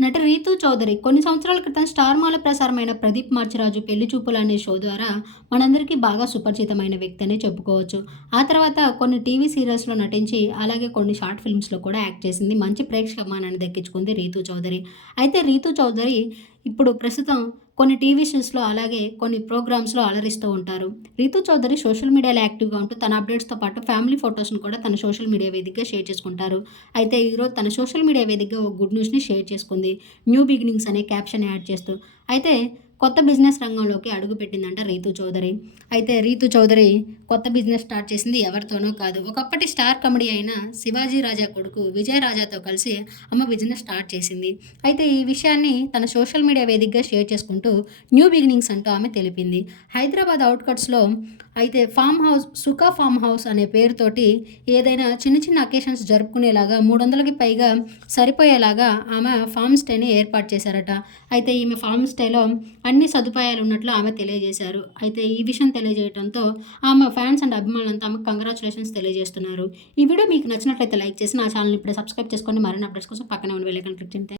నటి రీతూ చౌదరి కొన్ని సంవత్సరాల క్రితం స్టార్ మాల ప్రసారమైన ప్రదీప్ మార్చిరాజు పెళ్ళి చూపులు అనే షో ద్వారా మనందరికీ బాగా సుపరిచితమైన వ్యక్తి అనే చెప్పుకోవచ్చు. ఆ తర్వాత కొన్ని టీవీ సీరియల్స్లో నటించి అలాగే కొన్ని షార్ట్ ఫిల్మ్స్లో కూడా యాక్ట్ చేసింది మంచి ప్రేక్షక దక్కించుకుంది రీతూ చౌదరి. అయితే రీతూ చౌదరి ఇప్పుడు ప్రస్తుతం కొన్ని టీవీ షోస్లో అలాగే కొన్ని ప్రోగ్రామ్స్లో అలరిస్తూ ఉంటారు. రీతు చౌదరి సోషల్ మీడియాలో యాక్టివ్గా ఉంటూ తన అప్డేట్స్తో పాటు ఫ్యామిలీ ఫొటోస్ను కూడా తన సోషల్ మీడియా వేదికగా షేర్ చేసుకుంటారు. అయితే ఈరోజు తన సోషల్ మీడియా వేదికగా ఒక గుడ్ న్యూస్ని షేర్ చేసుకుంది. న్యూ బిగినింగ్స్ అనే క్యాప్షన్ యాడ్ చేస్తూ అయితే కొత్త బిజినెస్ రంగంలోకి అడుగుపెట్టిందంట రీతు చౌదరి. అయితే రీతు చౌదరి కొత్త బిజినెస్ స్టార్ట్ చేసింది ఎవరితోనో కాదు. ఒకప్పటి స్టార్ కామెడీ అయిన శివాజీ రాజా కొడుకు విజయ్ రాజాతో కలిసి అమ్మ బిజినెస్ స్టార్ట్ చేసింది. అయితే ఈ విషయాన్ని తన సోషల్ మీడియా వేదికగా షేర్ చేసుకుంటూ న్యూ బిగినింగ్స్ అంటూ ఆమె తెలిపింది. హైదరాబాద్ అవుట్కట్స్లో అయితే farm house Sukha farm house అనే పేరుతోటి ఏదైనా చిన్న చిన్న అకేషన్స్ జరుపుకునేలాగా మూడు వందలకి పైగా సరిపోయేలాగా ఆమె ఫామ్ స్టేని ఏర్పాటు చేశారట. అయితే ఈమె ఫామ్ స్థాయిలో అన్ని సదుపాయాలు ఉన్నట్లు ఆమె తెలియజేశారు. అయితే ఈ విషయం తెలియజేయడంతో ఆమె ఫ్యాన్స్ అండ్ అభిమానులంతా ఆమెకు కంగ్రాచులేషన్స్ తెలియజేస్తున్నారు. ఈ వీడియో మీకు నచ్చినట్లయితే లైక్ చేసి నా ఛానల్ ఇప్పుడే సబ్స్క్రైబ్ చేసుకొని మరిన్ని అప్డేట్స్ కోసం పక్కనే ఉన్న వెళ్ళే క్లిక్ చేయండి.